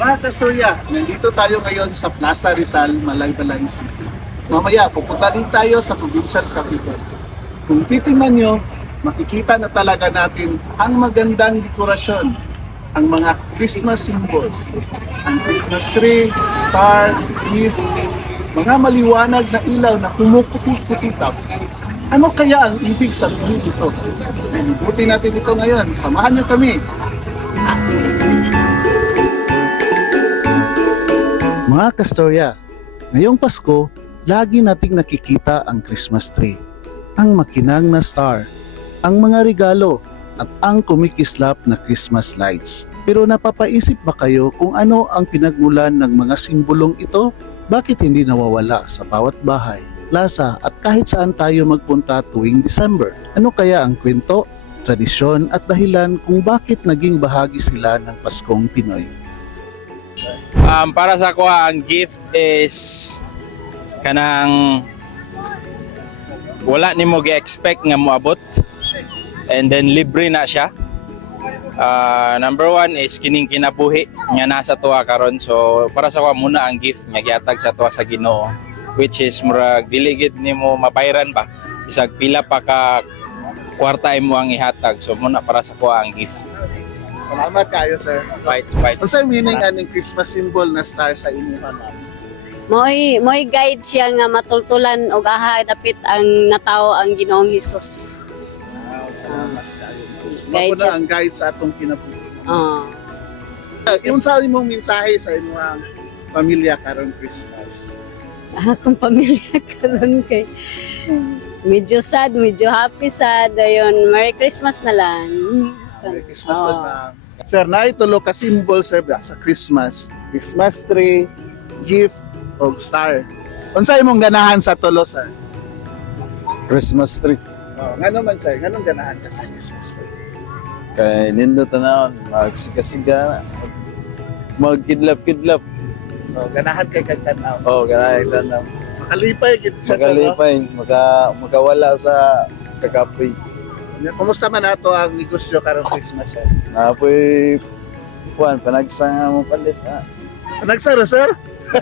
Mga kasurya, nandito tayo ngayon sa Plaza Rizal, Malaybalay City. Mamaya, pupunta rin tayo sa Provincial Capital. Kung titingnan nyo, makikita na talaga natin ang magandang dekorasyon, ang mga Christmas symbols, ang Christmas tree, star, leaf, mga maliwanag na ilaw na kumukutit-kutitap. Ano kaya ang ibig sabihin dito? Buti natin ito ngayon. Samahan nyo kami. Mga kastorya, ngayong Pasko, lagi nating nakikita ang Christmas tree, ang makinang na star, ang mga regalo, at ang kumikislap na Christmas lights. Pero napapaisip ba kayo kung ano ang pinagmulan ng mga simbolong ito? Bakit hindi nawawala sa bawat bahay, plaza at kahit saan tayo magpunta tuwing December? Ano kaya ang kwento, tradisyon at dahilan kung bakit naging bahagi sila ng Paskong Pinoy? Um, para sa ko ang gift is kanang wala nimo gi-expect nga moabot and then libre na siya. Ah, number one is kining kinabuhi nga nasa tuwa karon so para sa ko muna ang gift nga gihatag sa tuwa sa Ginoo which is murag dili gid nimo mapayran ba bisag pila pa ka kwarta mo ang ihatag so muna para sa ko ang gift Salamat kayo, sir. fights fights Ano sa meaning aning Christmas symbol na star sa inyo, ma'am? Mo'y mo'y guide siya nga matultulan og aha dapit ang natawo ang Ginoong Hesus. Wow, salamat kayo. Guide na ang guide sa atong kinabuhi. Oh. Yung sa imong mensahe sa inyong pamilya karon Christmas. Akong pamilya karon kay medyo sad, medyo happy sad ayon. Merry Christmas na lang. Merry Christmas po, ma'am. Sir, naitulo ka symbol, sir, sa Christmas. Christmas tree, gift, o star. Unsa imong ganahan sa tulo, sir? Christmas tree. Oh, ngano man, sir? Nganong ganahan ka sa Christmas tree? Kay nindo tanawon, magsiga-siga, magkidlap-kidlap. So, ganahan kay kagtanaw. Oh, ganay tanaw. Makalipay, gid siya sa? Makalipay, maka makawala sa kakapoy. Kumusta man ato ang negosyo karong Christmas, sir? Napoy kuan panagsa nga mo pandit ha. Nagsaro, sir?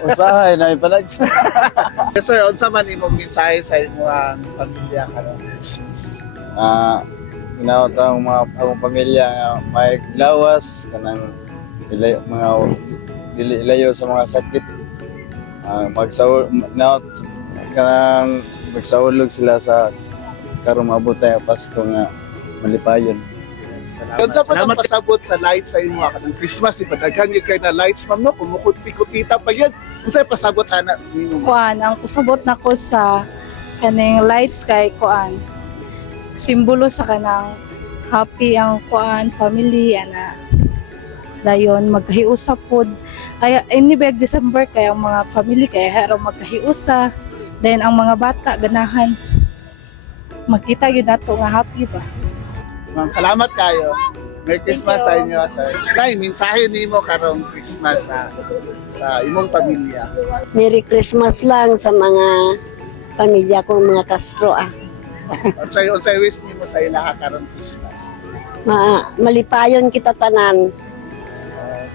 Usahay na panagsa. Yes, sir, unsa man imong mensahe sa inyong pamilya karong Christmas? Ah, ginawa ang mga akong pamilya nga may lawas kanang ilay, mga dili ilayo sa mga sakit. Ah, magsawol na kanang magsawolog sila sa karong maabot tayo Pasko nga malipayon. Salamat. Pa nang pasabot sa lights sa inyo kanang Christmas ipadaghan gyud kay na lights ma'am no kumukuti-kutita pa gyud. Unsa pasabot ana ma'am? kuan ang kusabot na ko sa kaning lights kay kuan simbolo sa kanang happy ang kuan family ana dayon magkahiusa pod ay ini bag December kay ang mga family kay haro magkahiusa then ang mga bata ganahan makita gyud nato nga happy ba Ma'am, salamat kayo. Merry Christmas sa inyo, sir. Nay, mensahe nimo karong Christmas sa sa imong pamilya. Merry Christmas lang sa mga pamilya ko, mga Castro. Ah. Unsay unsay wish nimo sa ilaha karong Christmas? Ma malipayon kita tanan.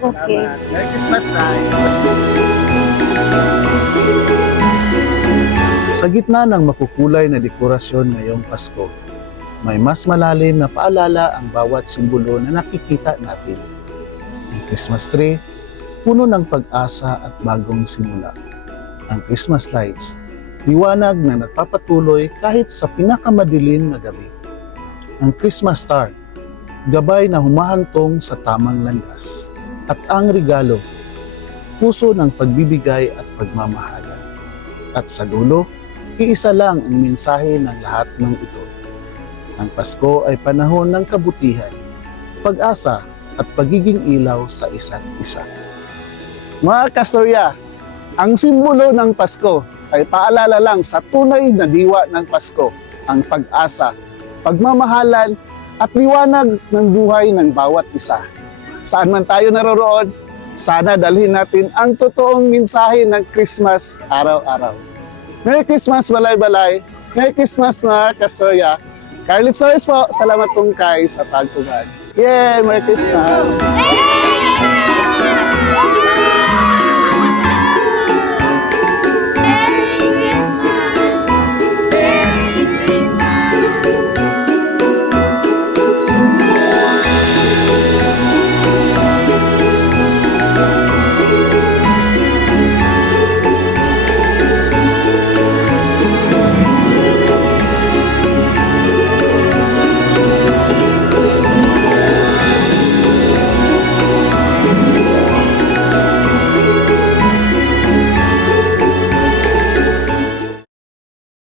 Salamat. Okay. Merry Christmas, Nay. Sa gitna ng makukulay na dekorasyon ngayong Pasko, may mas malalim na paalala ang bawat simbolo na nakikita natin. Ang Christmas tree, puno ng pag-asa at bagong simula. Ang Christmas lights, liwanag na nagpapatuloy kahit sa pinakamadilim na gabi. Ang Christmas star, gabay na humahantong sa tamang landas. At ang regalo, puso ng pagbibigay at pagmamahalan. At sa dulo, iisa lang ang mensahe ng lahat ng ito. Ang Pasko ay panahon ng kabutihan, pag-asa at pagiging ilaw sa isa't isa. Mga kastorya, ang simbolo ng Pasko ay paalala lang sa tunay na diwa ng Pasko, ang pag-asa, pagmamahalan at liwanag ng buhay ng bawat isa. Saan man tayo naroroon, sana dalhin natin ang totoong mensahe ng Christmas araw-araw. Merry Christmas, Balay-Balay! Merry Christmas mga kastorya. Carlit Stories po, salamat pong kay sa pagtubad. Yay! Merry Christmas!